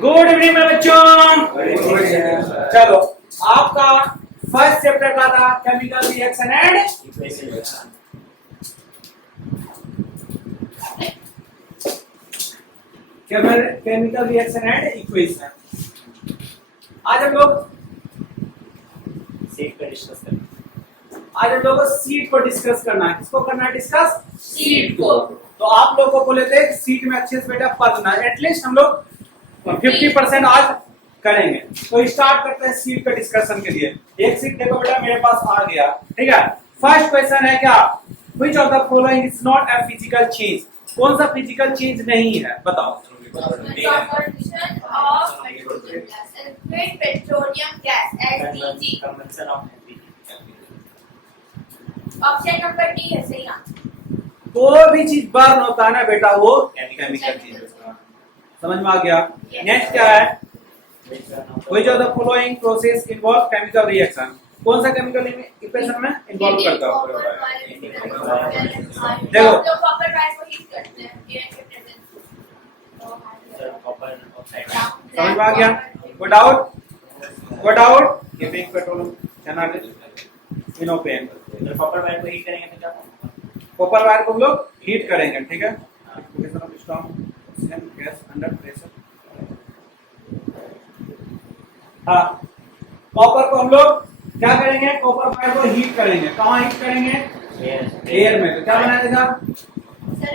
Good evening मेरे बच्चों। चलो आपका फर्स्ट चैप्टर का था chemical reaction and chemical reaction and equation. आज हम लोग सीट पर डिस्कस करें। आज हम लोग को सीट को डिस्कस करना है। किसको करना है डिस्कस? सीट को। तो आप लोगों को बोले थे सीट में अच्छे से बेटा पढ़ना, एटलीस्ट हम लोग 50% आज करेंगे। तो स्टार्ट करते हैं सीट का डिस्कशन के लिए। एक सीट देखो बेटा मेरे पास आ गया, ठीक है। फर्स्ट क्वेश्चन है क्या, which of the following is not a physical change? कौन सा फिजिकल चेंज नहीं है बताओ। Conversion of petroleum gas and liquid petroleum gas (LPG). Conversion of LPG। Option number D है सही आंसर। कोई भी चीज बर्न होता है ना बेटा वो केमिकल चेंज होता है। समझ में आ गया? नेक्स्ट क्या है, which of the following process involve chemical reaction? कौन सा केमिकल इक्वेशन में इन्वॉल्व करता है? देखो कॉपर वायर को हीट करते हैं एयर के प्रेजेंस। Copper oxide. समझ में आ गया? कोई doubt? Giving petrol can in open. तो कॉपर वायर को हीट करेंगे तो क्या होगा? कॉपर वायर को हम लोग हीट करेंगे, ठीक है। Equation of strong oxygen gas under pressure. हाँ, कॉपर को हम लोग क्या करेंगे? कॉपर वायर को हीट करेंगे। कहाँ हीट करेंगे? एयर में। तो क्या बना देगा? सर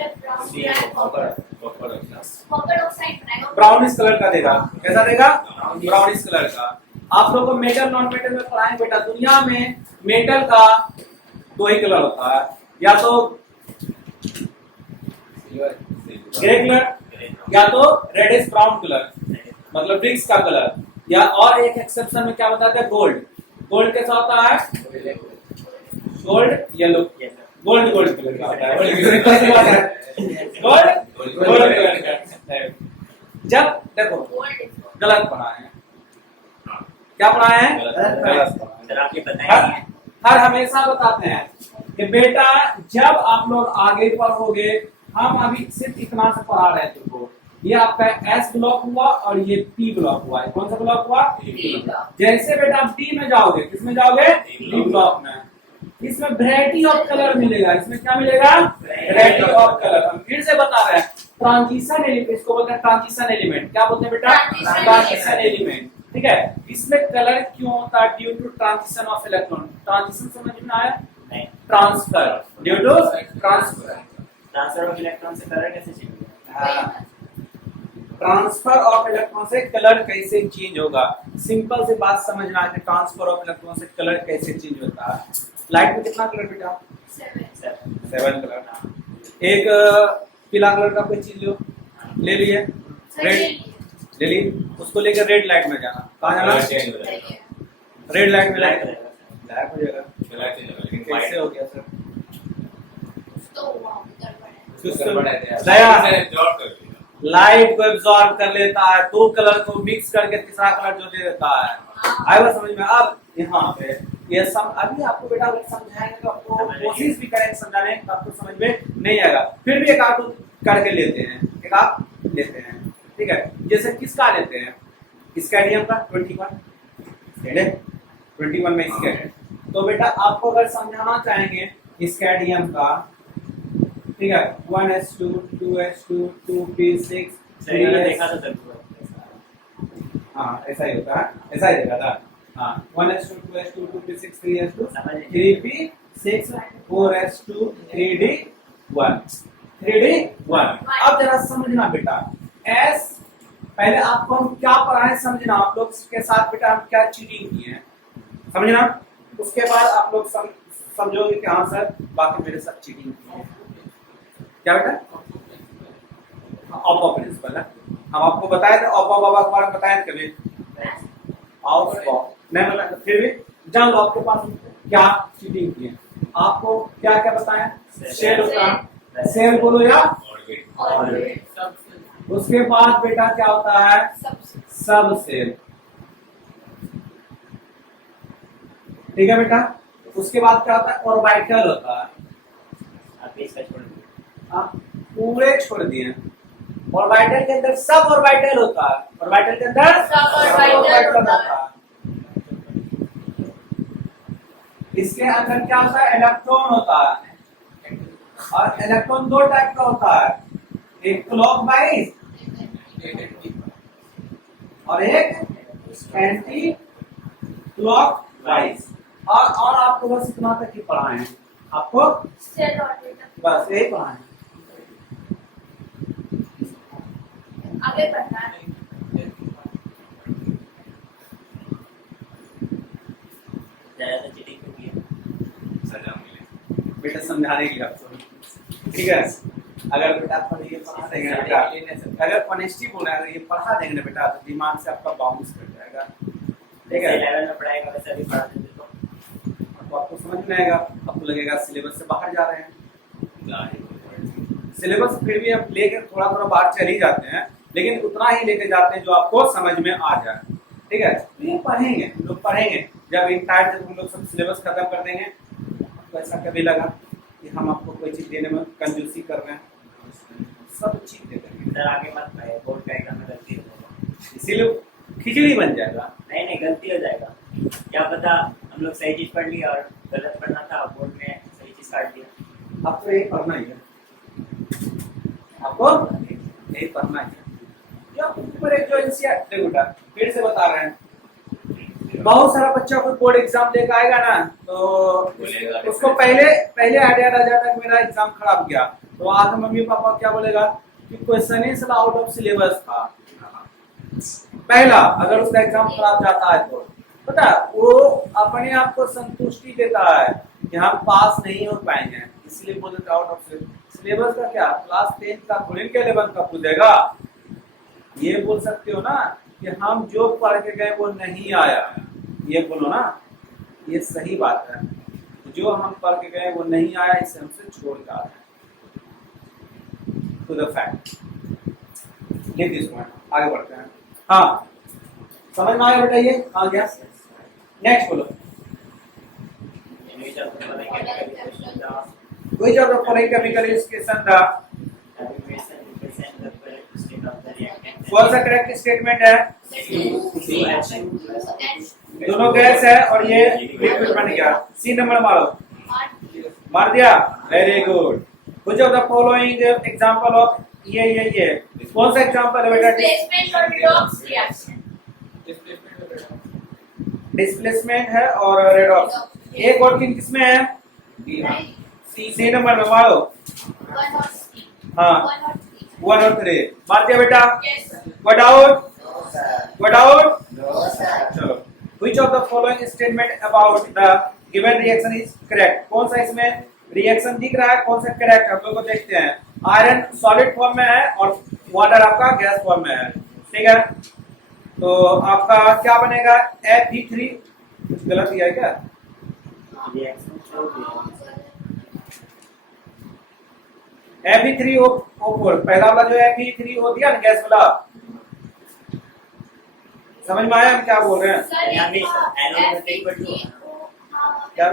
कॉपर ऑक्साइड बनाएगा। ब्राउनिश कलर का देगा। कैसा देगा? ब्राउनिश कलर का। आप लोगों को मेटल नॉन मेटल में पढ़ाएंगे बेटा। दुनिया में मेटल का दो ही कलर होता है, या तो ग्रे कलर या तो रेडिश ब्राउन कलर, मतलब ब्रिक्स का कलर। या और एक एक्सेप्शन में क्या बताते हैं, गोल्ड। गोल्ड कैसा होता है? Gold yellow. गोल्ड कलर का होता है। गोल्ड कलर का। जब देखो गलत पढ़ा है, क्या पढ़ा है? गलत पढ़ा है। सर आप ये बताएंगे हर हमेशा बताते हैं कि बेटा जब आप लोग आगे पढ़ोगे, हम अभी सिर्फ इतना से पढ़ा रहे हैं तुमको। ये आपका एस ब्लॉक हुआ और ये पी ब्लॉक हुआ है। कौन सा ब्लॉक हुआ? D block. जैसे बेटा आप डी में जाओगे, किसमें जाओगे? डी ब्लॉक में। इसमें वैरायटी ऑफ कलर मिलेगा। इसमें क्या मिलेगा? Variety of colour. हम फिर से बता रहे हैं, ट्रांजिशन एलिमेंट, इसको बोलते हैं ट्रांजिशन एलिमेंट। क्या बोलते हैं बेटा? ट्रांजिशन एलिमेंट, ठीक है। इसमें कलर क्यों होता है? Due to transition of electron. Transition समझ में आया? नहीं। Transfer, due to transfer. Transfer of electron से कलर कैसे चेंज होगा? ट्रांसफर ऑफ इलेक्ट्रॉन से कलर कैसे चेंज होगा? सिंपल से बात समझना है कि ट्रांसफर ऑफ इलेक्ट्रॉन से कलर कैसे चेंज होता है। लाइट में कितना कलर बेटा? 7 कलर। एक पीला कलर का कोई चीज लो, ले लिए, रेड ले ली, उसको लेकर रेड लाइट में जाना। कहाँ जाना? रेड लाइट में लाइट ब्लैक हो जाएगा। कैसे हो गया सर? लाइट को एब्जॉर्ब कर लेता है, दो कलर को मिक्स करके तीसरा कलर जो दे देता है। आएगा समझ में? अब यहाँ पे ये अभी आपको बेटा समझाएंगे तो आपको कोशिश भी करेंगे समझाने, तो आपको समझ में नहीं आएगा। फिर भी एक आध करके लेते हैं, एक आप लेते हैं, ठीक है। जैसे किसका लेते हैं? स्कैडियम का 21 में स्कैडियम। तो बेटा आपको अगर समझाना चाहेंगे स्कैडियम का, ठीक है, 1s2 2s2 2p6 देखा तो सर। हाँ ऐसा ही होता है, ऐसा ही देखा था। हाँ 1s2 2s2 2p6 3s2 3p6 4s2 3d1 3d1। अब जरा समझना बेटा, s पहले आपको हम क्या पढ़ाए समझना। आप लोग के साथ बेटा हम क्या चीटिंग किए हैं समझना। उसके बाद आप लोग समझोगे कि हाँ सर बाकी मेरे साथ चीटिंग की है। क्या बेटा? ऑफ प्रिंसिपल है। हम आपको बताए थे ऑफ बाबा के बारे में, बताए थे कभी? ऑफ नहीं बता, फिर भी जान लो आपके पास क्या चीटिंग की है। आपको क्या क्या बताया? शेल होता है, शेल बोलो या उसके बाद बेटा क्या होता है? सब सेल, ठीक है बेटा। उसके बाद क्या होता है? ऑर्बिटल होता है। आप इसका छोड़ दीजिए। पूरे छोड़ दिए। ऑर्बिटल के अंदर सब ऑर्बिटल होता है, ऑर्बिटल के अंदर सब ऑर्बिटल होता है। इसके अंदर क्या होता है, इलेक्ट्रॉन होता है, और इलेक्ट्रॉन दो टाइप का होता है, एक क्लॉकवाइज और एक एंटी क्लॉकवाइज। और आपको बस इतना तक ही पढ़ाए हैं, आपको सेल ऑर्बिटल बस यही पढ़ाए हैं। आगे बढ़ना है। ज्यादा चीटिंग क्यों किया? बेटा समझाने के लिए आपको, ठीक है। अगर बेटा आपको ये पढ़ा देंगे ना बेटा, अगर ऑनेस्टी बोल रहे हैं, अगर ये पढ़ा देंगे ना बेटा तो दिमाग से आपका बाउंस कर जाएगा, ठीक है। लेवल में पढ़ाएगा वैसे अभी पढ़ा देते तो आपको समझ में आएगा, आपको लगेगा सिलेबस से बाहर जा रहे हैं। सिलेबस फिर भी हम लेकर थोड़ा थोड़ा बाहर चल ही जाते हैं, लेकिन उतना ही लेके जाते हैं जो आपको समझ में आ जाए, ठीक है। तो ये पढ़ेंगे, हम लोग पढ़ेंगे, जब इंटायर जब हम लोग सब सिलेबस खत्म कर देंगे तो ऐसा कभी लगा कि हम आपको कोई चीज देने में कंजूसी कर रहे हैं, सब चीज दे देंगे। सर आगे मत पढ़ाइए, बोर्ड का एग्जाम में गलती होगा। इसीलिए खिचड़ी बन जाएगा। नहीं नहीं गलती हो जाएगा, क्या पता हम लोग सही चीज पढ़ लिया और गलत पढ़ना था, बोर्ड में सही चीज काट दिया। आपको यही पढ़ना ही है, आपको यही पढ़ना ही है। ऊपर एक जो एनसीईआर देखो बेटा, फिर से बता रहे हैं, बहुत सारा बच्चा कोई बोर्ड एग्जाम देकर आएगा ना तो उसको पहले आइडिया रह जाता है कि मेरा एग्जाम खराब गया, तो आज मम्मी पापा क्या बोलेगा कि क्वेश्चन ही साला आउट ऑफ सिलेबस था पहला। अगर उसका एग्जाम खराब जाता है तो पता वो अपने आप को संतुष्टि देता है कि हम पास नहीं हो पाएंगे, इसलिए बोल देता आउट ऑफ सिलेबस का। क्या क्लास 10 का थोड़ी के 11 का पूछेगा, ये बोल सकते हो ना कि हम जो पढ़ के गए वो नहीं आया, ये बोलो ना, ये सही बात है। जो हम पढ़ के गए वो नहीं आया, इसे हमसे छोड़ के आ रहे हैं, टू द फैक्ट। लिख दिस पॉइंट, आगे बढ़ते हैं। हाँ समझ में आया बेटा, ये आ गया। नेक्स्ट बोलो, which of the following chemical is the कौन सा करेक्ट स्टेटमेंट है? दोनों गैस है और ये लिक्विड बन गया। सी नंबर मारो, मार दिया, very good. which of the following example of ये कौन सा एग्जांपल है बेटा? डिस्प्लेसमेंट और रिडॉक्स रिएक्शन। डिस्प्लेसमेंट है और रेडॉक्स। एक और किन किसमें है? सी नंबर में मारो। हाँ 1 और 3 मार दिया बेटा। What out? What out? चलो, which of the following statement about the given reaction is correct? कौन सा इसमें रिएक्शन दिख रहा है, कौन सा करेक्ट हम लोग को देखते हैं। आयरन सॉलिड फॉर्म में है और वाटर आपका गैस फॉर्म में है, ठीक है। तो आपका क्या बनेगा? Fe3 कुछ गलत किया है क्या? Fe3O4 पहला वाला जो Fe3O दिया ना गैस वाला, समझ में आया हम क्या बोल रहे हैं? क्या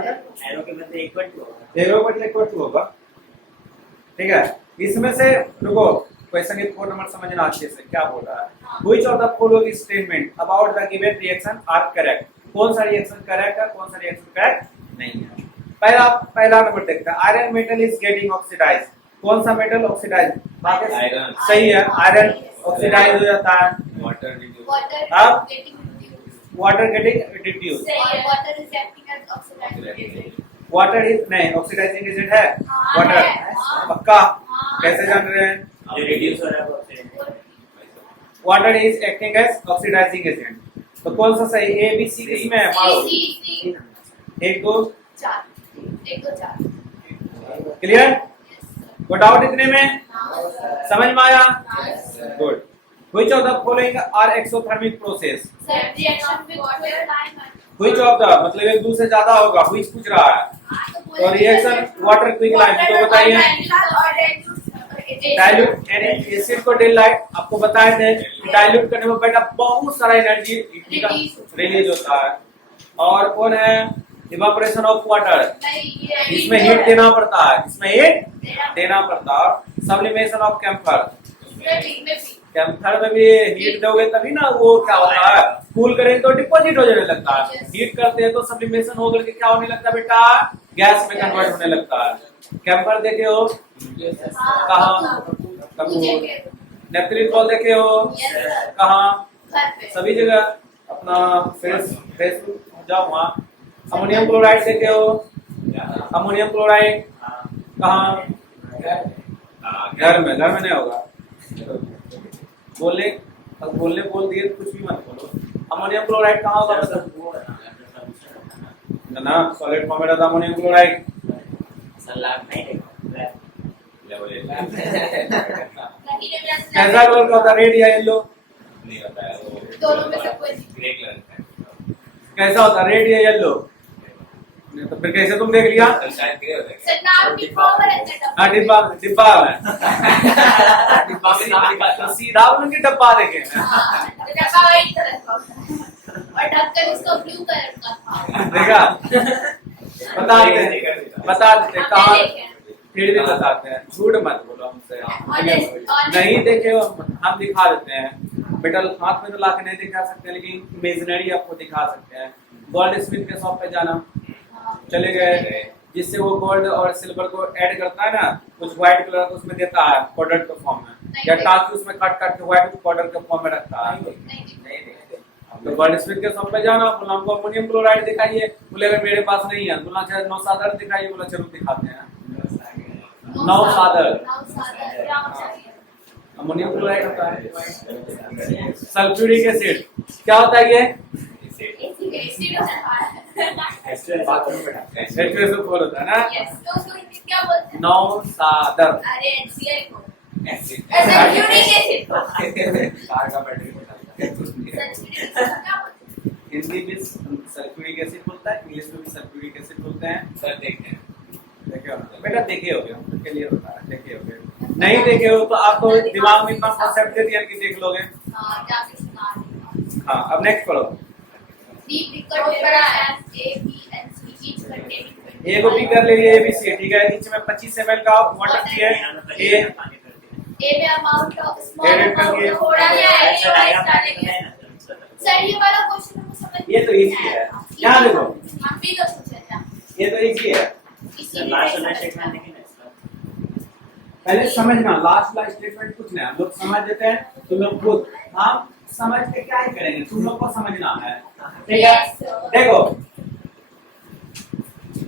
एरो के बदले इक्वल टू होगा, ठीक है। इसमें से रुको, क्वेश्चन के 4 नंबर समझना अच्छे से क्या बोल रहा है। Which of the following statement about the given reaction are correct? कौन सा रिएक्शन करेक्ट है, कौन सा रिएक्शन करेक्ट नहीं है। पहला नंबर देखते हैं, iron metal is getting oxidize. कौन सा मेटल ऑक्सीडाइज? आयरन। सही है, आयरन ऑक्सीडाइज हो जाता है। Water getting reduce. Water is नहीं ऑक्सीडाइजिंग एजेंट है। वाटर पक्का कैसे जान रहे हैं? जो रिड्यूस हो रहा है वो oxidant. Water is acting as oxidizing agent. तो कौन सा सही? ए बी सी किसमें है? मारो 1 2 4 क्लियर? वो डाउट इतने में समझ में आया? Good. Which of the following are exothermic process? Which of the मतलब एक दूसरे ज्यादा होगा, which पूछ रहा है। तो रिएक्शन वाटर क्विक लाइम तो बताइए। डाइल्यूट यानी एसिड को डिलाइट आपको बताए थे, डाइल्यूट करने में बेटा बहुत सारा एनर्जी रिलीज होता है। और कौन है? इवापोरेशन ऑफ वाटर, इसमें हीट देना पड़ता है, इसमें हीट देना पड़ता है। सब्लिमेशन ऑफ कैम्फर, में भी कैंथर में भी हीट दोगे तभी ना वो क्या होता है, कूल करेंगे तो डिपॉजिट हो जाने लगता है, हीट करते हैं तो सब्लिमेशन हो करके क्या होने लगता है बेटा, गैस में कन्वर्ट होने लगता है। कैंपर देखे हो कहाँ, कपूर। नेपथलीन बॉल देखे हो कहाँ, घर पे सभी जगह। अपना फेस जाओ वहाँ। अमोनियम क्लोराइड देखे हो, अमोनियम क्लोराइड कहाँ, घर में नहीं होगा। बोलने बोल दिए तो कुछ भी मत बोलो। अमोनियम क्लोराइड कहाँ होगा मतलब ना, सॉलिड फॉर्म में रहता अमोनियम क्लोराइड। कैसा कलर का होता है, रेड या येलो? दोनों में से कोई कैसा होता है, रेड या येलो? तो फिर कैसे तुम देख लिया? सर नाम लिखा हुआ रहता है हाँ डिब्बा डिब्बा में तो सीधा उनके डब्बा देखे हाँ, डब्बा वाइट कलर का होता है और ढक्कन इसका ब्लू कलर का था। देखा, बता देते कहाँ, फिर भी बताते हैं, झूठ मत बोलो हमसे। नहीं देखे हो हम दिखा देते हैं बेटा, हाथ में तो लाके नहीं दिखा सकते लेकिन इमेजिनरी आपको दिखा सकते हैं। गोल्ड स्मिथ के शॉप पे जाना, चले गए, जिससे वो गोल्ड और सिल्वर को ऐड करता है ना, कुछ व्हाइट कलर का उसमें देता है पाउडर के फॉर्म में, या टाकी उसमें काट के व्हाइट पाउडर के फॉर्म में रखता है। तो गोल्ड स्मिथ के शॉप पे जाना, बोला हमको अमोनियम क्लोराइड दिखाइए, बोले अगर मेरे पास नहीं है, बोला चाहे नौसादर दिखाइए, बोला जरूर दिखाते हैं। नौसादर अमोनियम क्लोराइड होता है। सल्फ्यूरिक एसिड क्या होता है ये? H2SO4 होता है ना। तो उसको हिंदी क्या बोलते हैं? नौसादर। अरे HCl को सल्फ्यूरिक एसिड को कार का बैटरी होता है। सल्फ्यूरिक एसिड को क्या बोलते हैं? हिंदी में सल्फ्यूरिक एसिड बोलता है, इंग्लिश में भी सल्फ्यूरिक एसिड बोलते हैं। सर देखते हैं। देखे हो बेटा, देखे होगे, हम क्लियर होता है, देखे होगे। नहीं देखे हो तो आपको दिमाग में इतना कॉन्सेप्ट दे दिया कि देख लोगे। हाँ जाके सुना देगा। हाँ अब नेक्स्ट पढ़ो। Deep beaker has A, B and C each containing 20 ए को भी कर ले लिए, ABC ठीक है। नीचे में 25 ml का वाटर चाहिए। ए A में amount of small Added कर दिए। amount थोड़ा या डालेंगे। सर ये वाला क्वेश्चन हमको समझ ये तो इजी है, यहाँ देखो, हम भी तो पूछे थे ये तो इजी है। इसीलिए पहले समझना, लास्ट स्टेटमेंट कुछ नहीं, हम लोग समझ देते हैं, तुम लोग खुद हम समझ के क्या ही करेंगे, तुम लोग को समझना है, ठीक है। Yes, sir. देखो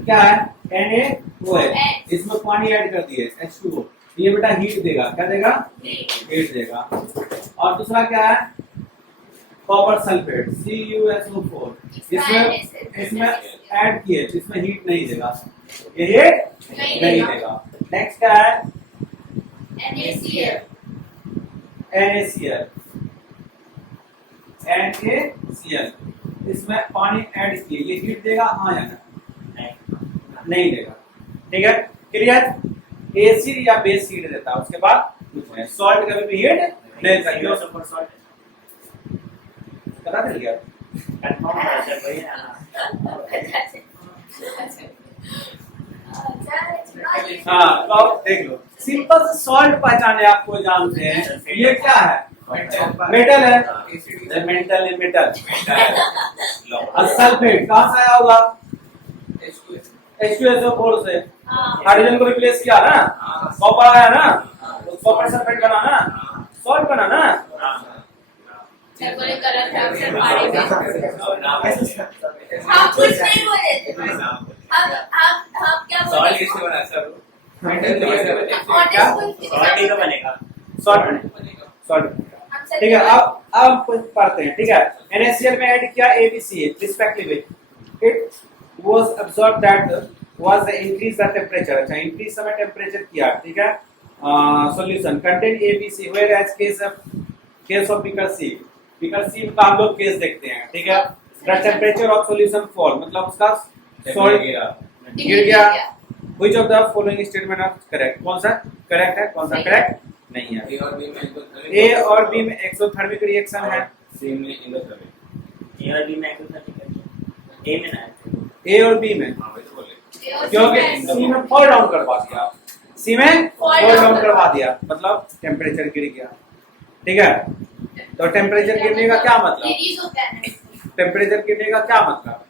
क्या है, NaOH, इसमें पानी ऐड कर दिए H2O, ये बेटा हीट देगा, क्या देगा, हीट देगा। और दूसरा क्या है, कॉपर सल्फेट CuSO4, इसमें ऐड किए, इसमें हीट नहीं देगा, ये हीट नहीं देगा। नेक्स्ट क्या है, NaCl NaCl, इसमें पानी ऐड किए, ये हीट देगा हाँ या नहीं देगा, ठीक है। क्लियर, एसिड या बेस हीट देता है, उसके बाद कुछ नहीं। सॉल्ट कभी भी हीट नहीं देता, पता चल गया। हाँ तो अब देख लो, सिंपल से सॉल्ट पहचाने आपको जानते हैं, ये क्या है, मेटल है, मेटल है, मेटल। और सल्फेट कहाँ से आया होगा, H2SO4 से, हाइड्रोजन को रिप्लेस किया ना, कॉपर आया ना, तो कॉपर सल्फेट बना ना, सॉल्ट बना ना। बोले कलर थे अक्सर पानी में हम कुछ नहीं बोले थे, हम क्या बोले सॉल्ट किससे बना सर? सॉल्ट ठीक है। अब पढ़ते हैं, ठीक है। NaCl में ऐड किया ABC respectively, it was observed that was the increase the temperature, अच्छा इंक्रीज समय टेंपरेचर किया, ठीक है। Solution contain ABC whereas case of beaker C का हम लोग केस देखते हैं, ठीक है। The temperature of solution fall, मतलब उसका सॉल्ट गिर गया। Which of the following statement are correct, कौन सा करेक्ट है, कौन सा करेक्ट नहीं है। ए और बी में एक्सोथर्मिक रिएक्शन है, सी में इंडोथर्मिक, ए और बी में एक्सोथर्मिक, ए और बी में क्योंकि सी में फॉल डाउन करवा दिया, सी में Fall fall down down करवा दिया, मतलब टेम्परेचर गिर गया। ठीक है, तो टेम्परेचर गिरने का क्या मतलब, रिलीज होता है टेम्परेचर गिरने का क्या मतलब,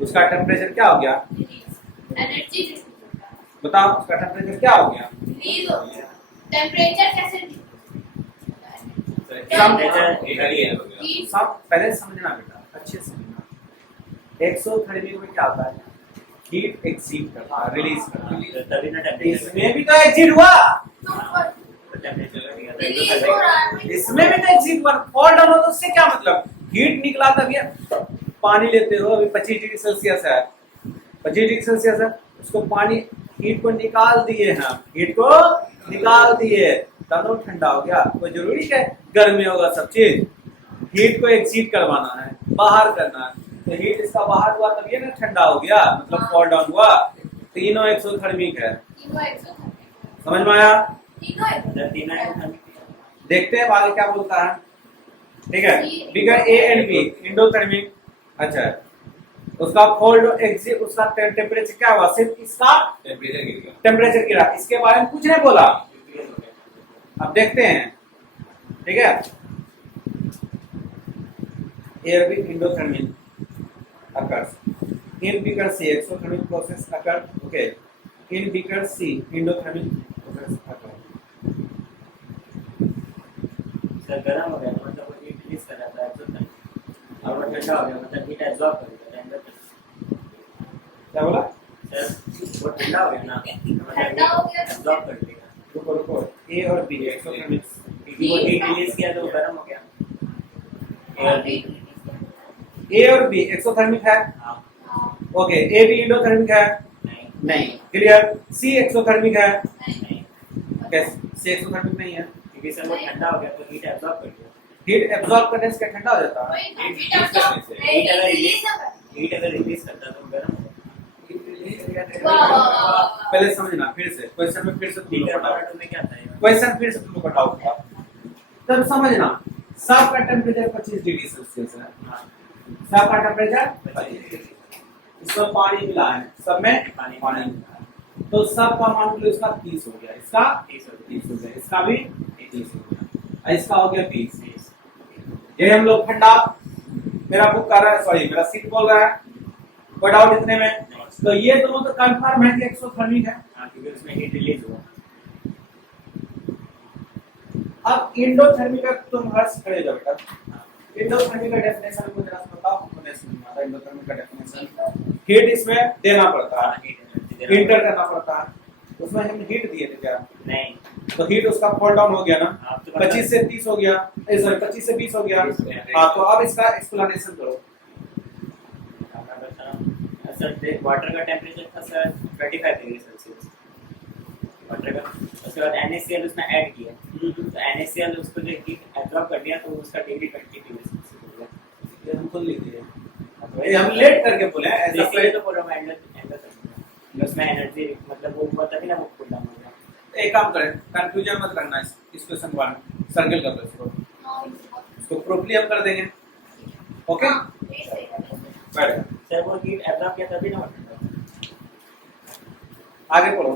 उसका टेम्परेचर क्या हो गया, एनर्जी बताओ उसका टेम्परेचर क्या हो गया। रिलीज हो गया। टेम्परेचर कैसे सब पहले समझना बेटा, अच्छे से समझना। एक्सोथर्मिक में क्या होता है, हीट एक्सीड करता है, रिलीज करता है। तभी ना टेम्परेचर इसमें भी तो एक्सीड हुआ, रिलीज हो रहा है इसमें भी तो एक्सीड हुआ। फॉल डाउन हो तो उससे क्या मतलब, हीट निकला था भैया, पानी लेते हो अभी 25 डिग्री सेल्सियस है, 25 डिग्री सेल्सियस है, उसको पानी हीट को निकाल दिए हैं, हीट को निकाल दिए तब तो ठंडा हो गया। कोई जरूरी है गर्मी होगा सब चीज, हीट को एक्सीड करवाना है, बाहर करना है, तो हीट इसका बाहर हुआ तब ये ना ठंडा हो गया, मतलब फॉल डाउन हुआ। तीनों एक्सोथर्मिक है, तीनों एक्सोथर्मिक समझ में आया। तीनों देखते हैं आगे क्या बोलता है। ठीक है, figure A and B endothermic. अच्छा, उसका फोल्ड एग्जिट, उसका टेम्परेचर क्या हुआ, सिर्फ इसका टेम्परेचर गिर गया। टेम्परेचर गिरा, इसके बारे में कुछ नहीं बोला। अब देखते हैं, ठीक है, air B endothermic occurs in beaker C exothermic process occur, okay, in beaker C endothermic process occur। Sir गर्म हो गया मतलब वो हीट रिलीज कर रहा था एक्सोथर्मिक, और वो ठंडा हो गया मतलब हीट एब्जॉर्ब कर लिया अंदर। क्या बोला सर वो ठंडा हो गया ना, ठंडा हो गया तो एब्जॉर्ब कर लिया, रुको रुको, ए और बी एक्सोथर्मिक, क्योंकि वो हीट रिलीज किया तो गर्म हो गया। ए और बी एक्सोथर्मिक है, हाँ ओके, ए बी इंडोथर्मिक है, नहीं नहीं, क्लियर। सी एक्सोथर्मिक है, नहीं कैसे सी एक्सोथर्मिक नहीं है, क्योंकि सर वो ठंडा हो गया तो हीट एब्जॉर्ब कर लिया। हीट एब्जॉर्ब करने से क्या ठंडा हो जाता है, वही ना, Heat हीट अब्सॉर्ब हीट अगर रिलीज हो गया। हीट अगर रिलीज करता तो गर्म हो गया। वाह वाह वाह पहले समझना, फिर से क्वेश्चन में फिर से तुम लोग हीटर बताओ, में क्या था ये? क्वेश्चन फिर से तुम लोग बताओ, तब समझना। सब का टेम्परेचर 25 डिग्री सेल्सियस है, हाँ, सब का टेम्परेचर, इसमें पानी मिला है, सब में पानी पानी मिला है, तो सब का मान लो इसका 30 हो गया, इसका 30 हो गया। 30 हो गया, इसका भी 30 हो गया, और इसका हो गया 20। 30 ये हम लोग ठंडा, मेरा बुक कर रहा है, सॉरी मेरा सीट बोल रहा है, कोई डाउट इतने में। तो ये दोनों तो कंफर्म है कि एक्सोथर्मिक है। हाँ, क्योंकि उसमें हीट रिलीज हुआ। अब इंडोथर्मिक का तुम हर्ष खड़े जाओ बेटा, इंडोथर्मिक का डेफिनेशन को जरा सा बताओ, मुझे समझ में आता है इंडोथर्मिक का डेफिनेशन। हीट इसमें देना पड़ता है, हीट एनर्जी इंटर करना पड़ता है, उसमें हम हीट दिए थे क्या, नहीं, तो हीट उसका फॉल डाउन हो गया ना, आप तो 25 से 30 हो गया, सॉरी 25 से 20 हो गया। हाँ, तो अब इसका एक्सप्लेनेशन करो। सर वाटर का टेम्परेचर था सर 25 डिग्री सेल्सियस वाटर का, उसके बाद NaCl उसमें ऐड किया, तो NaCl उसको जो हीट एब्जॉर्ब कर लिया तो उसका डिग्री 20 डिग्री सेल्सियस हो गया। ये हमको लिख दिए, ये हम लेट करके बोले हैं, ऐसा इसलिए तो पूरा एंडर उसमें एनर्जी मतलब वो हुआ तभी ना वो कूल डाउन हो गया। एक काम करें, कंफ्यूजन मत करना इस क्वेश्चन को, सर्कल कर दो इसको प्रॉपर्ली हम कर देंगे, ओके बैठ। सर वो हीट एब्जॉर्ब किया तभी ना वो ठंडा हुआ। आगे पढ़ो।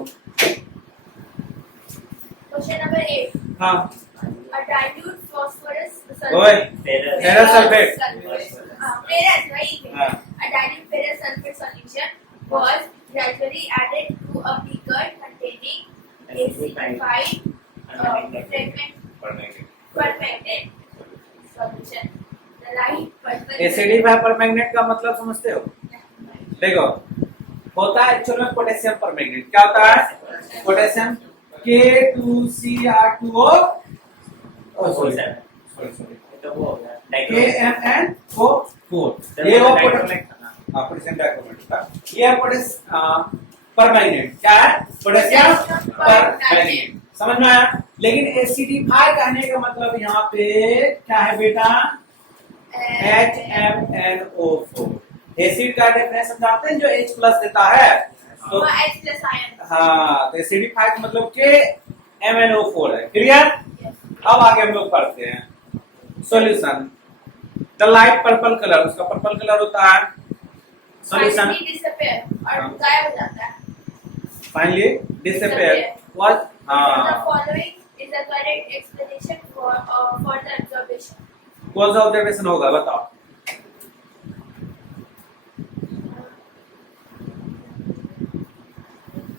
क्वेश्चन नंबर 8 हाँ, a dilute phosphorus ओए Ferrous ferrous sulfate, ferrous right हाँ, a dilute ferrous sulfate solution was gradually added to a beaker containing acidified permanganate solution the light purple acidify permanganate का मतलब समझते हो, देखो होता है एक्चुअल में पोटेशियम परमैंगनेट, क्या होता है पोटेशियम K2Cr2O, सॉरी तो वो हो गया KMnO4, ये वो पोटेशियम डाइक्रोमेट का, ये पोटेशियम परमैंगनेट, क्या है पोटेशियम परमैंगनेट, समझ में आया। लेकिन एसिडिफाई कहने का मतलब यहाँ पे क्या है बेटा, HMnO4। एसिड का डेफिनेशन जानते हैं, जो H प्लस देता है, तो H plus ion हाँ, तो एसिडिफाई का मतलब के MnO4 है, क्लियर। अब आगे हम लोग पढ़ते हैं solution. The light purple colour, उसका पर्पल कलर होता है सॉल्यूशन, disappear और गायब हो जाता है फाइनली डिसअपीयर, what The हाँ following is the correct explanation for the observation. कौन सा ऑब्जर्वेशन होगा बताओ।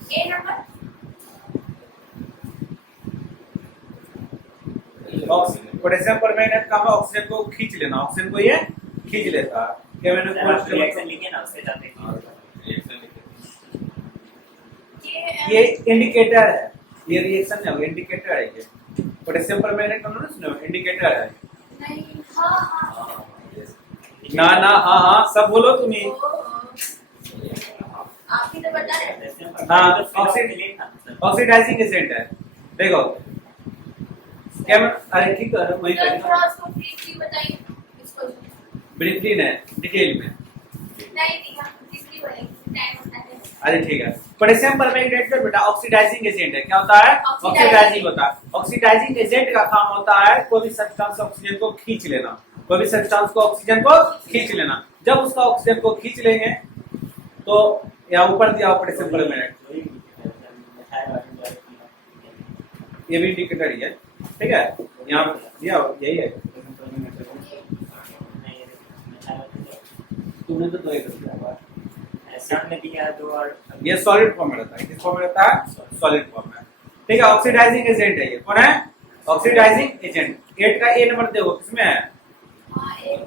A number. पोटेशियम परमैंगनेट का ऑक्सीजन को खींच लेना, ऑक्सीजन को ये खींच लेता है। क्या मैंने रिएक्शन लिखे ना उससे जाते हैं। ये इंडिकेटर है, ये रिएक्शन है, वो इंडिकेटर है। ये पोटेशियम परमैंगनेट का नाम सुनो, इंडिकेटर है। नहीं, हाँ हाँ। ना ना हाँ हाँ सब बोलो तुम्ही। आप ही तो बता रहे हैं। हाँ ऑक्सीडाइजिंग एजेंट है। देखो क्या मैं अरे ठीक है वही सर करेंगे। थोड़ा उसको ब्रीफली बताइए इसको। ब्रीफली है डिटेल में। नहीं हम ब्रीफली बोलेंगे, टाइम होता है। अरे ठीक है। पोटेशियम परमैंगनेट का बेटा ऑक्सीडाइजिंग एजेंट है। क्या होता है? ऑक्सीडाइजिंग होता है। ऑक्सीडाइजिंग एजेंट का काम होता है कोई भी सब्सटेंस ऑक्सीजन को खींच लेना, कोई भी सब्सटेंस को ऑक्सीजन को खींच लेना। जब उसका ऑक्सीजन को खींच लेंगे तो यहाँ ऊपर दिया पोटेशियम परमैंगनेट, ये भी इंडिकेटर ही है, ठीक है। यहाँ दिया यही है। तुमने तो दो ही कर दिया। में दिया दो और ये सॉलिड फॉर्म में रहता है। किस फॉर्म में रहता है? सॉलिड फॉर्म में, ठीक है। ऑक्सीडाइजिंग एजेंट है ये। कौन है? Oxidising agent. 8 का ए नंबर देखो किसमें है? हाँ एक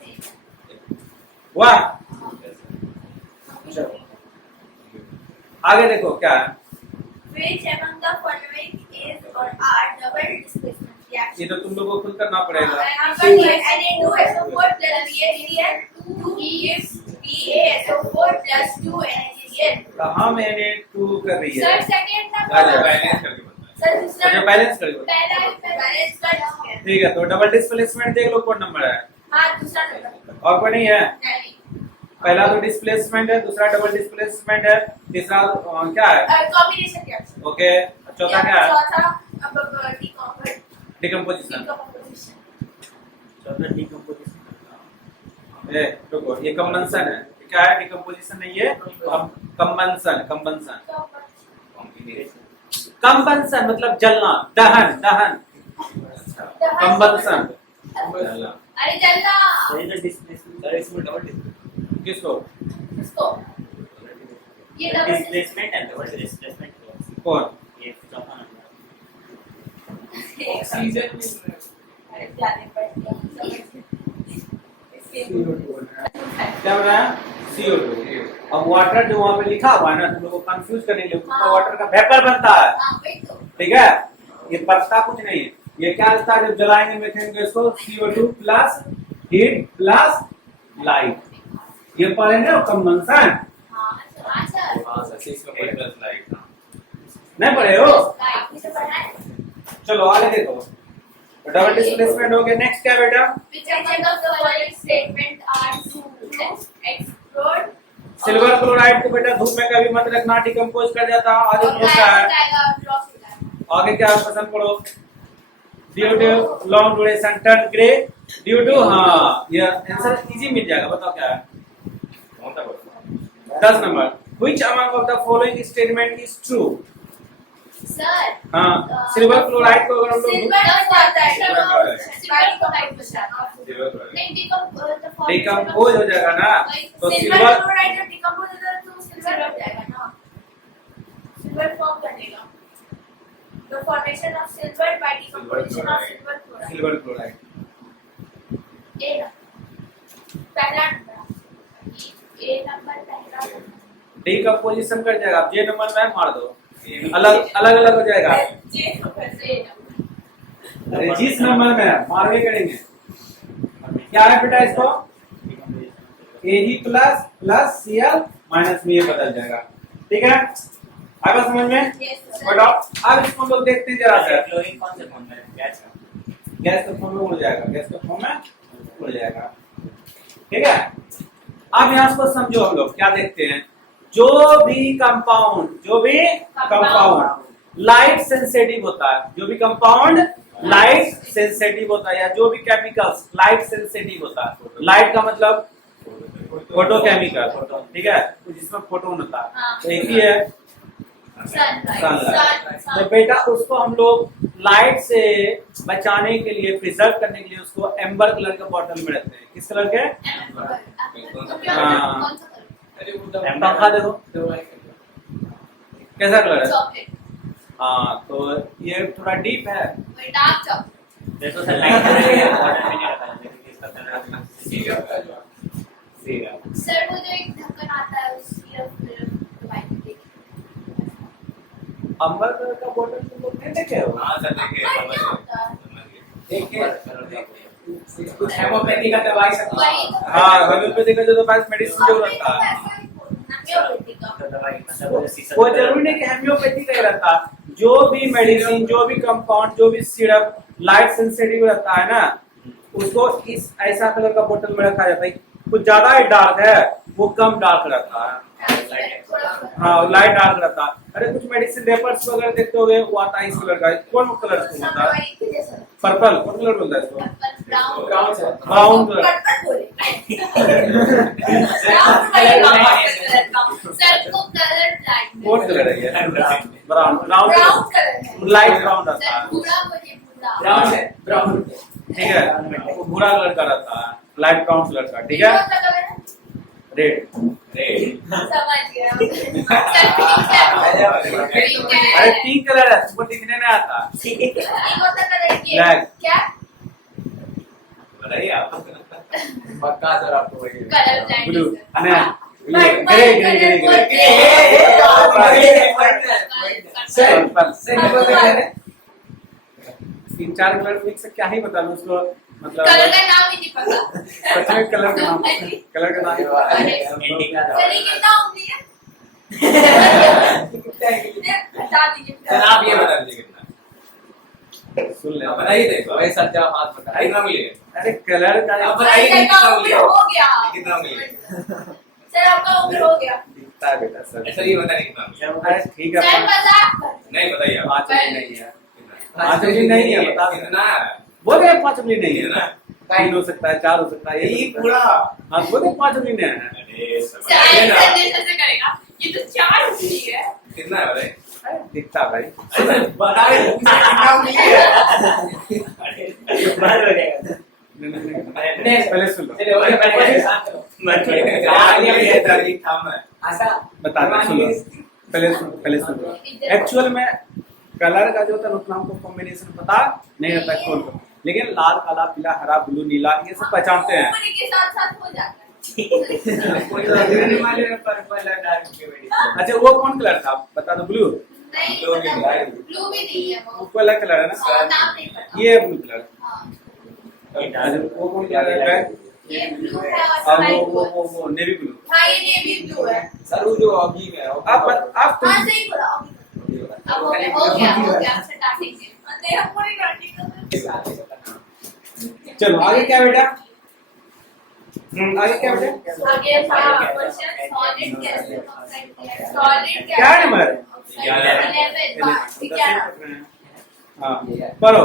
वाह आगे देखो क्या है। Which among the following is or are double displacement reaction? ये तो तुम लोगों को खुद करना पड़ेगा। यहाँ पर ये Na2SO4 plus BaCl 2 gives BaSO4 plus 2 NaCl. कहाँ मैंने 2 कर रही सर है? सेकंड अच्छा, नंबर। बैलेंस करके बताएं। सर दूसरा अच्छा बैलेंस कर दो। पहला इसमें बैलेंस कर दिया। ठीक है तो डबल डिस्प्लेसमेंट देख लो कौन नंबर है। हाँ दूसरा नंबर। और कोई नहीं है? नहीं। पहला तो डिस्प्लेसमेंट है, दूसरा डबल डिस्प्लेसमेंट है, तीसरा क्या है? Combination reaction. ओके चौथा क्या है? चौथा अब डिकम्पोजिशन। डिकम्पोजिशन। चौथा डिकम्पोजिशन। ए रुको ये कंबंशन है। क्या है? डिकम्पोजिशन नहीं है, कंबंशन। कंबंशन कंबंशन मतलब जलना, दहन दहन। कंबंशन अरे जलना। ये तो डिस्प्लेसमेंट। सर इसमें डबल डिस्प्लेसमेंट किसको? किसको? ये डबल डिस्प्लेसमेंट है, डबल डिस्प्लेसमेंट। कौन? ये चौथा नंबर। ऑक्सीजन अरे जाने पड़ते हैं इसके क्या हो रहा है? CO2। अब वाटर जो वहाँ पे लिखा हुआ है ना, तुम लोगों को कंफ्यूज करने के लिए उसका वाटर का वेपर बनता है, हाँ वही तो। ठीक है। ये पत्ता कुछ नहीं है, ये क्या रहता है? जब जलाएंगे मीथेन गैस को CO2 plus heat plus light, ये पढ़ेंगे कंबंशन। हाँ सर। हां सर इसमें कोई प्लस लाइट ना नहीं पढ़े हो? आपने तो पढ़ा है। चलो आगे देखो। डबल डिस्प्लेसमेंट हो गया। नेक्स्ट क्या बेटा? Which among the following statement are true? Explode। Silver chloride को बेटा धूप में कभी मत रखना, डिकम्पोज कर जाता है। आगे और क्या है? जाएगा ड्रॉप हो जाएगा। आगे क्या पसंद पढ़ो? Due to long duration turn grey due to, हाँ ये आंसर इजी मिल जाएगा। बताओ क्या है? कौन सा बोल 10 number. Which among of the following statement is true? Sir हाँ सिल्वर क्लोराइड को अगर हम लोग सिल्वर आता है Silver क्लोराइड बचाता सिल्वर नहीं डिकम्पोज हो जाएगा ना, तो सिल्वर सिल्वर क्लोराइड जब डिकम्पोज होता है तो सिल्वर हो जाएगा ना, सिल्वर फॉर्म करेगा। The formation of silver by decomposition of silver chloride. Silver chloride A पहला नंबर। ए नंबर पहला नंबर। डिकम्पोजिशन कर जाएगा। अब जे नंबर में मार दो, अलग अलग अलग हो जाएगा। जे नंबर। अरे जिस नंबर में मारवे करेंगे क्या है बेटा? इसको Ag plus plus Cl minus में ये बदल जाएगा, ठीक है। आगे समझ में? Yes, बताओ। अब इसको हम लोग देखते हैं जरा सा। क्लोरीन कौन से फॉर्म में है? गैस का। गैस के फॉर्म में उड़ जाएगा, गैस के फॉर्म में उड़ जाएगा, ठीक है। अब यहाँ को समझो। हम लोग क्या देखते हैं? जो भी कंपाउंड लाइट सेंसिटिव होता है, जो भी कंपाउंड लाइट सेंसिटिव होता है, या जो भी केमिकल्स लाइट सेंसिटिव होता है। लाइट का मतलब फोटोकेमिकल, ठीक है, तो जिसमें फोटोन होता है। हाँ। तो एक ही है तो बेटा उसको हम लोग लाइट से बचाने के लिए, प्रिजर्व करने के लिए उसको एम्बर कलर के बॉटल में रखते हैं। किस कलर के? पंखा देखो कैसा कलर है। हाँ, तो ये थोड़ा डीप है। देखो सर लाइट वाटर में नहीं रखा है, लेकिन इसका कलर सर वो जो एक ढक्कन आता है उस अम्बर कलर का बॉटल तुम लोग नहीं देखे हो? हाँ सर देखे, समझ गए। कुछ हेमोपैथी का दवाई सब हाँ, होम्योपैथी का जो दवाई मेडिसिन जो रहता है वो जरूरी नहीं कि होम्योपैथी का ही रहता। जो भी मेडिसिन, जो भी कंपाउंड, जो भी सिरप लाइट सेंसिटिव रहता है ना, उसको इस ऐसा कलर का बोतल में रखा जाता है। कुछ ज्यादा ही डार्क है, वो कम डार्क रहता है। हाँ, लाइट डार्क रहता है। अरे कुछ मेडिसिन वेपर्स वगैरह देखते होगे, वो आता है इस कलर का। कौन कलर इसको होता है? पर्पल। कौन कलर बोलता है इसको? Brown colour. कौन कलर है ये? ब्राउन। ब्राउन लाइट ब्राउन रहता है। ब्राउन है, ब्राउन ठीक है, वो भूरा कलर का रहता है, लाइट ब्राउन कलर का। ठीक है, रेड। अरे 3 कलर है, तुमको दिखने नहीं आता। ब्लैक। बताइए आप। पक्का सर आपको वही blue. Grey grey grey grey. Sir purple. Sir ये बोलते हैं 3-4 कलर मिक्स क्या ही बता दूं उसको, मतलब कलर का नाम ही नहीं पता। सच में कलर का नाम ही पता है। इंडिका चलिए कितना उंगली है? बता दीजिए। सर आप ये बता दीजिए कितना। सुन ले, आप बताइए देखो। वही सच्चा हाथ बताइए। कितना मिलेगा? अरे कलर का आप बताइए कितना मिलेगा? हो गया। कितना मिलेगा? सर आपका उम्र हो गया। दिखता है बेटा सर। सर ये बताइए कितना मिलेगा? अरे ठीक है, सर बता। नहीं बताइए आप। 5 उंगली नहीं है। कितना? 5 उंगली नहीं है, बता। कितना? बोल रहे 5 उंगली नहीं है कितना? ना, 3 हो सकता है, 4 हो सकता है, यही ये पूरा। हाँ, बोले 5 उंगली नहीं है। अरे सब चार बताइए ना। कैसे करेगा? ये तो 4 उंगली है। कितना है बताइए? अरे दिखता भाई। अरे बताइए कितना मिलेगा? बंद हो जाएगा। पहले सुन लो, चलिए ओके बैठिए शांत रहो। आशा बता दे, सुन लो, पहले सुन लो। एक्चुअल में कलर का जो होता है उतना हमको कॉम्बिनेशन पता नहीं रहता है खोल कर, लेकिन लाल, काला, पीला, हरा, ब्लू, नीला ये सब पहचानते हैं। उम्र के साथ हो जाता है। कोई लगने वाले में पर्पल है डार्क के वजह अच्छा, वो कौन कलर था बता दो? ब्लू। नहीं ब्लू भी पता। है। ब्लू भी नहीं है वो। वो अलग कलर है ना, हाँ, नाम नहीं पता। ये ब्लू कलर। हाँ। अच्छा, वो कौन कलर है? ये ब्लू है और और स्काई वो ब्लू। वो नेवी ब्लू। हाँ, ये नेवी ब्लू है। सर वो जो ऑगी में है आप हाँ, सही बोला। अब हो गया आपसे स्टार्टिंग से। अंदर हम पूरी गाड़ी चलो आगे क्या बेटा? आगे क्या बेटा? आगे था question solid calcium oxide. Solid क्या नंबर? 11 हाँ, पढ़ो।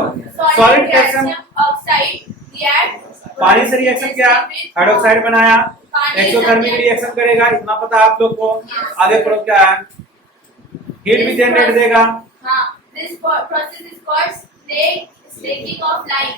सॉलिड कैल्शियम ऑक्साइड रिएक्ट पानी से रिएक्शन किया, हाइड्रोक्साइड बनाया, एक्सोथर्मिक रिएक्शन करेगा, इतना पता है आप लोग को। आगे पढ़ो क्या है? हीट भी जनरेट देगा। हाँ, this process is called slaking of lime.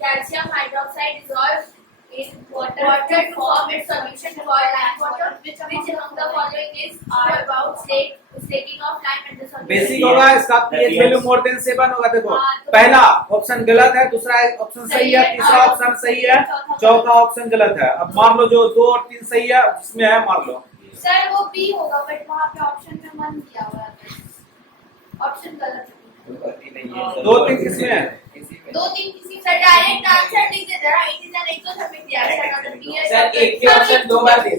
Calcium hydroxide dissolves in water to form its solution called lime water. Which among the following is about slaking of lime and the solution? Basic होगा इसका pH value more than 7 होगा। देखो, पहला option गलत है, दूसरा option सही है, तीसरा ऑप्शन सही है, चौथा ऑप्शन गलत है। अब मार लो जो 2 और 3 सही है, जिसमें है मार लो। सर वो बी होगा, बट वहाँ पे ऑप्शन में मन दिया हुआ है। ऑप्शन गलत है। 2-3 किसमें है? 2-3 किसी से डायरेक्ट आंसर लिख दे रहा है। It is an exothermic reaction. Sir एक ही ऑप्शन 2 बार दे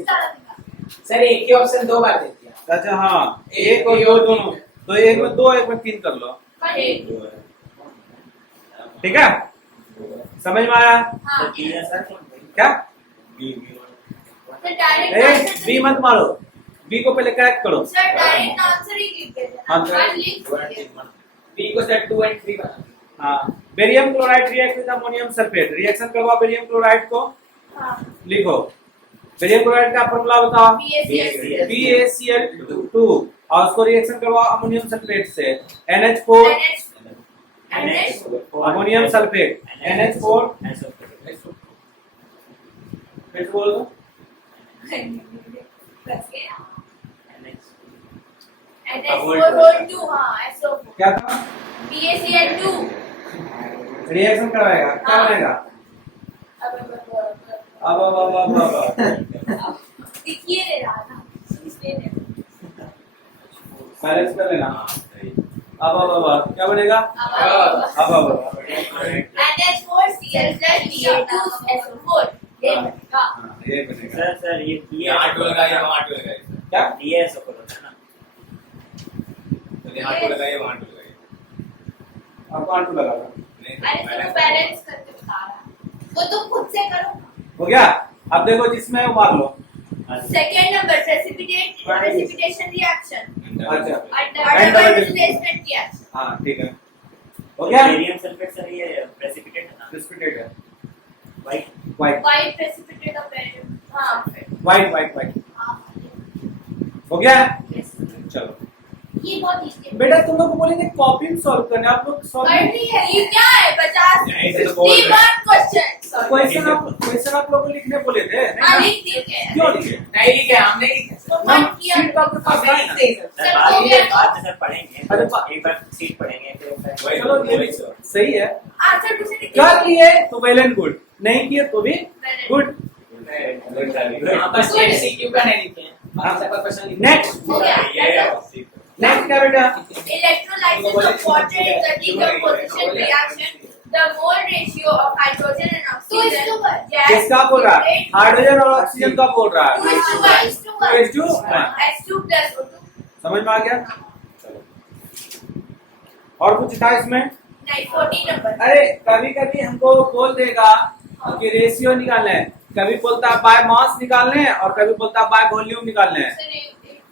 सर एक ही ऑप्शन 2 बार दे दिया। अच्छा हाँ, एक और दो दोनों, तो एक में 2 एक में 3 कर लो। ठीक है, समझ में आया हाँ, क्या? Sir direct A answer B मत मारो, बी को पहले करेक्ट करो। सर डायरेक्ट आंसर ही लिख देते हाँ, हैं। सर। हाँ, लिख दीजिए। बी को सर 2 और 3 बना। हाँ, barium chloride react with ammonium sulphate. Reaction करवाओ बेरियम क्लोराइड को, हाँ, लिखो। बेरियम क्लोराइड का फॉर्मूला बताओ। BaCl। BaCl2। और उसको रिएक्शन करवाओ अमोनियम सल्फेट से NH4 अमोनियम सल्फेट NH4 फिर से बोल दो NH4 हाँ SO4 क्या था BaCl2 रिएक्शन करवाएगा क्या बनेगा अब दिखिए नहीं रहा ना इसलिए नहीं। बैलेंस कर लेना अब क्या बनेगा अब NH4Cl plus Ba2SO4 ये बनेगा। हाँ, ये बनेगा सर ये यहाँ टू लगाइए वहाँ टू लगाइए क्या BaSO4 होता है ना। तो यहाँ टू लगाइए वहाँ टू लगाइए अब कौन टू लगा था अरे तो बैलेंस करके बता रहा वो तुम खुद से करो। हो गया अब देखो जिसमें वो मार लो सेकेंड नंबर precipitation reaction अच्छा और double displacement reaction। हाँ ठीक है हो गया बेरियम सल्फेट सर ये प्रेसिपिटेट है ना। प्रेसिपिटेट है white white white precipitate of barium हाँ वाइट हाँ हो गया yes चलो ये बहुत इजी है। बेटा तुम लोग को बोलेंगे कॉपी में सॉल्व करने आप लोग सॉल्व करनी है ये क्या है 50 नहीं, इसे तो बोल रहे। 61 क्वेश्चन क्वेश्चन आप लोग को लिखने बोले थे हाँ नहीं लिख दिए क्या क्यों लिखे नहीं लिखे हमने लिखे तो मन किया शीट तो आपके पास हमने है ना लिखे सब। सर सर, बाद हो में गया तो? बाद में सर पढ़ेंगे अरे एक बार सीट पढ़ेंगे फिर वही चलो ये भी सर सही है आंसर दूसरे लिख कर लिए तो वेल एंड गुड नहीं किए तो भी गुड हाँ बस MCQ का नहीं लिखे हैं बाकी सब क्वेश्चन लिखे नेक्स्ट हो गया नेक्स्ट क्या बेटा electrolysis of water is a decomposition reaction the mole ratio of hydrogen and oxygen gas किसका बोल रहा है हाइड्रोजन और ऑक्सीजन का बोल रहा है 2:1 H2 plus O2 समझ में आ गया और कुछ था इसमें नहीं 14 नंबर अरे कभी कभी हमको बोल देगा कि रेशियो निकालना है कभी बोलता है बाय मास निकालने हैं और कभी बोलता है बाय वॉल्यूम निकालने हैं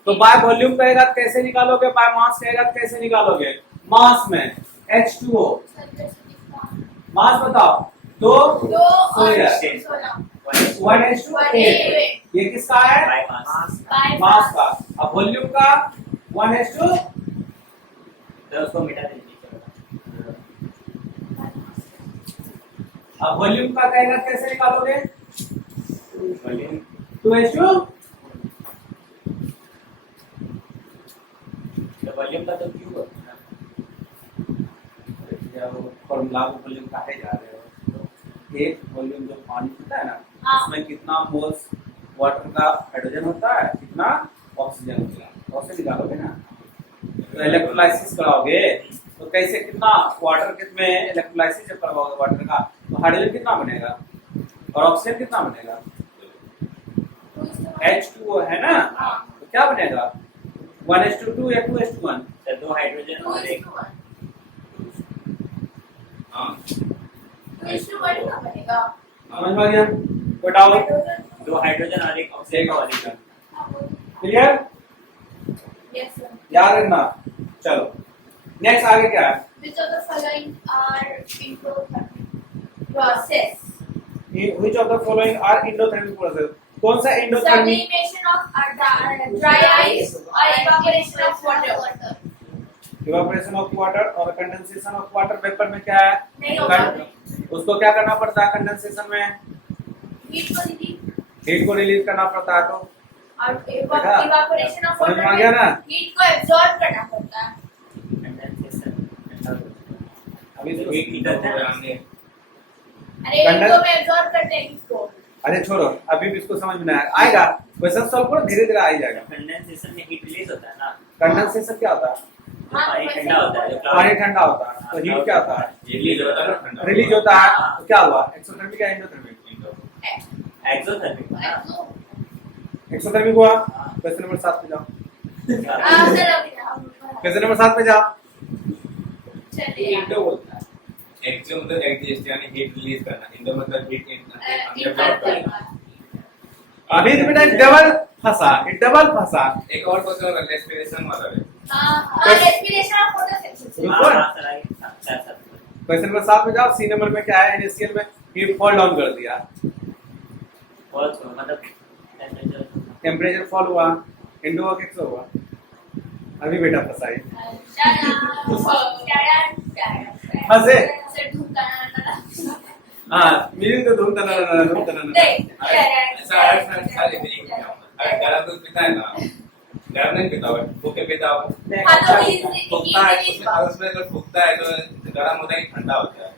तो बाय वॉल्यूम कहेगा तो कैसे निकालोगे बाय मास कहेगा तो कैसे निकालोगे मास में H2O मास बताओ दो दो और सोलह। 16 1 H2 8 ये किसका है बाय मास मास का अब वॉल्यूम का 1 H2 तो उसको मिटा दीजिए अब वॉल्यूम का कहेगा कैसे निकालोगे वॉल्यूम 2 H2 तो वॉल्यूम का तो क्यू होता है या वो फॉर्मूला को वॉल्यूम काटे जा रहे हो एक वॉल्यूम जो पानी होता है ना हाँ। उसमें कितना मोल्स वाटर का हाइड्रोजन होता है कितना ऑक्सीजन होता है और से निकालोगे ना तो इलेक्ट्रोलाइसिस कराओगे तो कैसे कितना वाटर कितने इलेक्ट्रोलाइसिस जब करवाओगे वाटर का तो हाइड्रोजन कितना बनेगा और ऑक्सीजन कितना बनेगा H2O है ना तो क्या बनेगा 1H2 या 2H1 तो दो हाइड्रोजन और एक हाँ 2:1 का बनेगा समझ में आ गया कोई डाउट दो हाइड्रोजन और एक ऑक्सीजन का ऑक्सीजन क्लियर यस सर याद रखना चलो नेक्स्ट आगे क्या है which of the following are endothermic process which of the following are endothermic process कौन सा endothermic sublimation of dry ice or evaporation of water evaporation of water और condensation of water vapour में क्या है नहीं होगा उसको क्या करना पड़ता है कंडेंसेशन में हीट को रिलीज हीट को रिलीज करना पड़ता है तो और देखा? evaporation of समझ में आ water गया ना? हीट को एब्जॉर्ब करना पड़ता है कंडेंसेशन अभी तो तो हीट नहीं करते हैं हमने अरे Condense- इनको में एब्जॉर्ब करते हैं हीट को अरे छोड़ो अभी भी इसको समझ में नहीं आएगा क्वेश्चन सॉल्व करो धीरे धीरे आ ही जाएगा कंडेंसेशन में हीट रिलीज होता है ना कंडेंसेशन क्या होता है जो पानी ठंडा होता है जो पानी ठंडा होता है तो हीट क्या होता है रिलीज होता है ना ठंडा रिलीज होता है तो क्या हुआ एक्सोथर्मिक या एंडोथर्मिक एक्सोथर्मिक एक्सोथर्मिक हुआ क्वेश्चन नंबर 7 पे जाओ सर अभी क्वेश्चन नंबर 7 पे जाओ चलिए इंडो बोलता है एक्सो मतलब एग्जिस्ट यानी हीट रिलीज करना इंडो मतलब हीट अंदर इंटर करना करना अभी तो बेटा डबल फंसा एक और क्वेश्चन रेस्पिरेशन वाला है हाँ रेस्पिरेशन ऑफ फोटोसिंथेसिस रुको। हाँ सर आइए सर क्वेश्चन नंबर 7 पे जाओ सी नंबर में क्या है इनिशियल में हीट फॉल डाउन कर दिया बहुत मतलब टेम्परेचर टेम्परेचर फॉल हुआ इंडो का कैसे हुआ अभी बेटा फंसाई फंसे हाँ म्यूजिक तो धूम तना ऐसा सारे तरीके क्या होगा अगर गरम दूध पीता है ना गरम नहीं पीता हो फूके पीता हो फूकता है उसमें अगर फूकता है तो गरम होता है कि ठंडा होता है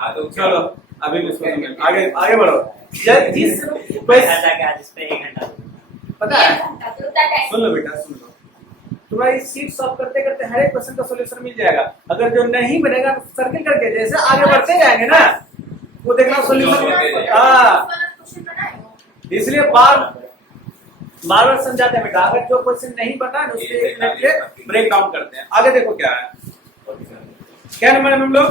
हाँ तो चलो अभी भी इसको समझ आगे आगे बढ़ो जिस बस ऐसा कि आज इस पे 1 घंटा पता है सुन लो बेटा सुन लो तुम्हारा इस शीट सॉल्व करते करते हर एक क्वेश्चन का सॉल्यूशन मिल जाएगा अगर जो नहीं बनेगा तो सर्किल करके जैसे आगे बढ़ते जाएंगे ना वो देखना सॉल्यूशन हाँ इसलिए बार बार समझाते हैं बेटा अगर जो क्वेश्चन नहीं बना है उसके एक मिनट के ब्रेक डाउन करते हैं आगे देखो क्या है क्या नंबर है हम लोग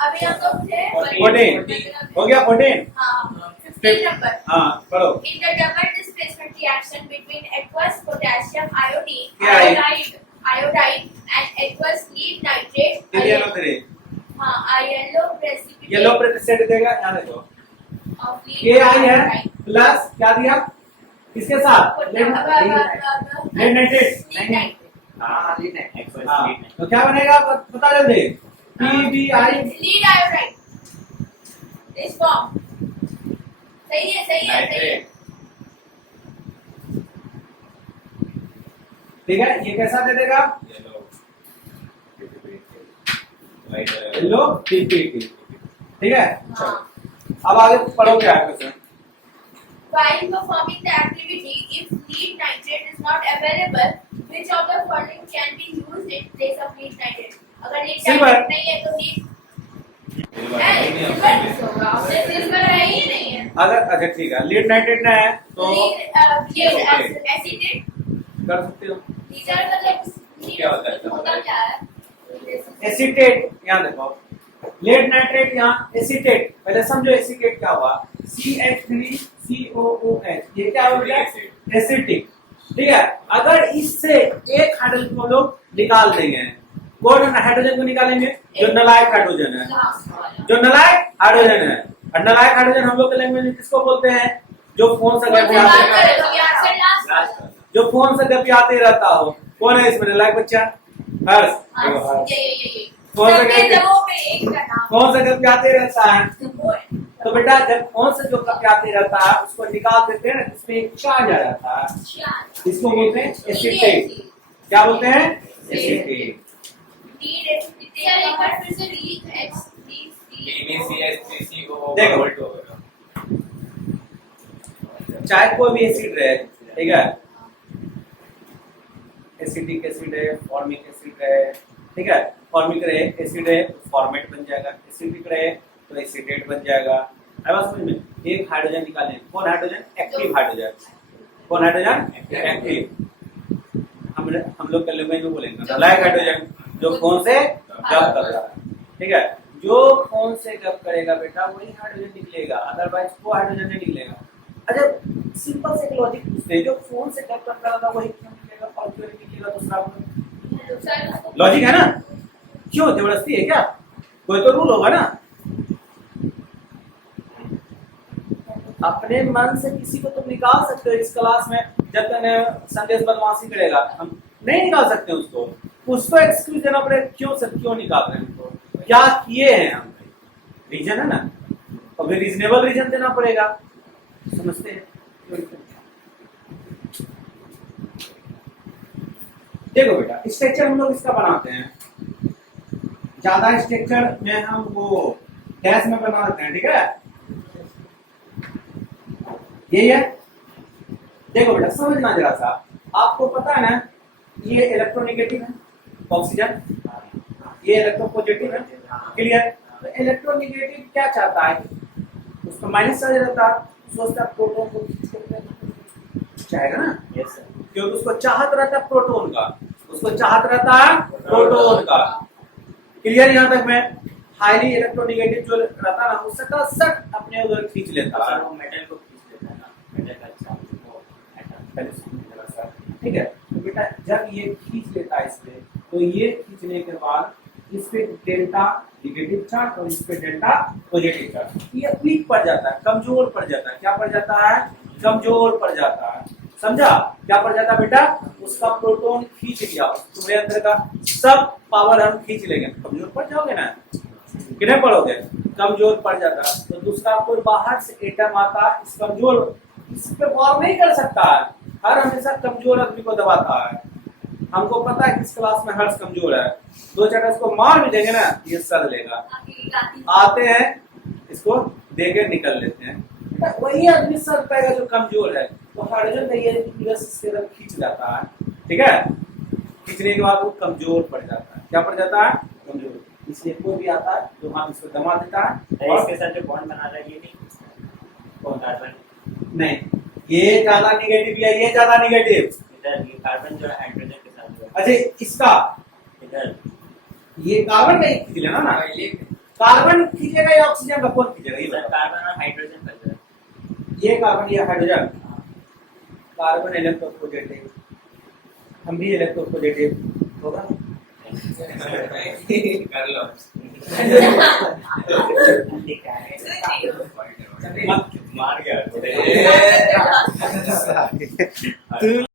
अभी हम लोग थे 14 हो गया 14 हाँ 15 नंबर हाँ पढ़ो In the double displacement reaction between aqueous potassium क्या है? iodide and aqueous lead nitrate, clear हो तेरे हाँ, yellow precipitate येलो प्रेसिपिटेट देगा यहाँ देखो of lead के आई है nitrate. प्लस क्या दिया किसके साथ लेड नाइट्रेट Lead nitrate. हाँ एक्सेस हाँ, लीड तो क्या बनेगा पता जल्दी PBI Lead iodide. This form. सही है सही है सही है. ठीक है ये कैसा दे देगा येलो PPT ठीक है हाँ. अब आगे पढ़ो क्या है question While performing the activity, if lead nitrate is not available, which of the following can be used in place of lead nitrate? अगर lead Silver. nitrate नहीं है तो lead सिल्वर है ही नहीं है. अगर अच्छा ठीक है लीड नाइट्रेट ना है तो लीड एसिडेट कर सकते हो लीडर मतलब क्या होता है? होता क्या है? एसीटेट यहाँ देखो लीड नाइट्रेट यहाँ एसीटेट पहले समझो एसीटेट क्या हुआ CH3COOH ये क्या हो गया एसिटिक ठीक है अगर इससे एक हाइड्रोजन को लोग निकाल देंगे कौन हाइड्रोजन को निकालेंगे जो नलायक हाइड्रोजन है जो नलायक हाइड्रोजन है और नलायक हाइड्रोजन हम लोग के लैंग्वेज में किसको बोलते हैं जो फोन से जो फोन से गपियाते रहता हो कौन है इसमें नलायक बच्चा हर्ष फोन से गपियाते रहता है तो बेटा जब फोन से जो गपियाते रहता है उसको निकाल देते हैं ना इसमें एक चार्ज आ जाता है इसको बोलते हैं एसिटेट क्या बोलते हैं एसिटेट देखो चाहे कोई भी एसिड रहे ठीक है एसिडिक एसिड है फॉर्मिक एसिड है ठीक है फॉर्मिक रहे एसिड है तो फॉर्मेट बन जाएगा एसिडिक रहे तो एसिडेट बन जाएगा अब बात समझ में एक हाइड्रोजन निकालें कौन हाइड्रोजन एक्टिव हाइड्रोजन कौन हाइड्रोजन एक्टिव हम लोग के लैंग्वेज में बोलेंगे नलायक हाइड्रोजन जो कौन से गप कर रहा है ठीक है जो कौन से गप करेगा बेटा वही हाइड्रोजन निकलेगा अदरवाइज वो हाइड्रोजन नहीं निकलेगा अच्छा सिंपल से लॉजिक पूछते हैं जो फोन से कब कर रहा था वही क्यों निकलेगा और क्यों नहीं निकलेगा दूसरा लॉजिक है ना क्यों जबरदस्ती है क्या कोई तो रूल होगा ना अपने मन से किसी को तुम निकाल सकते हो इस क्लास में जब तक संदेश बदमाशी करेगा हम नहीं निकाल सकते उसको एक्सक्यूज देना पड़ेगा क्यों सर क्यों निकाल रहे हैं उनको क्या किए हैं हम रीजन है ना और फिर रीजनेबल रीजन देना पड़ेगा समझते हैं देखो बेटा स्ट्रक्चर हम लोग इसका बनाते हैं ज्यादा स्ट्रक्चर में हम वो गैस में बना देते हैं ठीक है यही है देखो बेटा समझना जरा सा आपको पता है ना ये इलेक्ट्रोनेगेटिव है ऑक्सीजन ये इलेक्ट्रोपॉजिटिव है क्लियर तो इलेक्ट्रोनेगेटिव क्या चाहता है उसको माइनस चार्ज रहता है सोचता है प्रोटॉन को खींच के चाहेगा ना यस सर क्योंकि उसको चाहत रहता है प्रोटॉन का उसको चाहत रहता है प्रोटॉन का क्लियर यहाँ तक में हाईली इलेक्ट्रोनेगेटिव जो रहता है ना उससे का सट अपने उधर खींच लेता है सर वो मेटल को खींच लेता है ना मेटल का चार्ज वो एटम ठीक है तो बेटा जब ये खींच लेता है इस पे तो ये खींचने के बाद इस पे डेल्टा नेगेटिव चार्ज और इस पे डेल्टा पॉजिटिव चार्ज ये वीक पड़ जाता है कमजोर पड़ जाता है क्या पड़ जाता है कमजोर पड़ जाता है समझा? क्या पड़ जाता बेटा? उसका प्रोटॉन खींच लिया, तुम्हारे अंदर का सब पावर हम खींच लेंगे, कमजोर पड़ जाओगे ना, कि नहीं पड़ोगे? कमजोर पड़ जाता। तो दूसरा कोई बाहर से एटम आता, इस कमजोर इस पे वार नहीं कर सकता है, हर हमेशा कमजोर आदमी को दबाता है। हमको पता है किस क्लास में हर्ष कमजोर है, दो चक्कर इसको मार भी देंगे ना, ये सर लेगा। आते हैं इसको देके निकल लेते हैं, वही आदमी सर पाएगा जो कमजोर है। तो हाइड्रोजन का ये प्लस इसके तरफ खींच जाता है, ठीक है? खींचने के बाद वो कमजोर पड़ जाता है। क्या पड़ जाता है? कमजोर। इसलिए कोई भी आता है जो हम इसको दबा देता है, और इसके साथ जो बॉन्ड बना रहा है ये नहीं कौन कार्बन नहीं, ये ज्यादा निगेटिव या ये ज्यादा निगेटिव। इधर ये कार्बन जो है हाइड्रोजन के साथ जो है अच्छा इसका इधर ये कार्बन का ही खींच लेना ना, कार्बन खींचेगा या ऑक्सीजन का कौन खींचेगा? ये इधर बताओ। कार्बन और हाइड्रोजन का जो है ये कार्बन या हाइड्रोजन, कार्बन इलेक्ट्रोपॉजिटिव, हम भी इलेक्ट्रोपॉजिटिव होगा। कर लो। ठीक है मत मार गया तू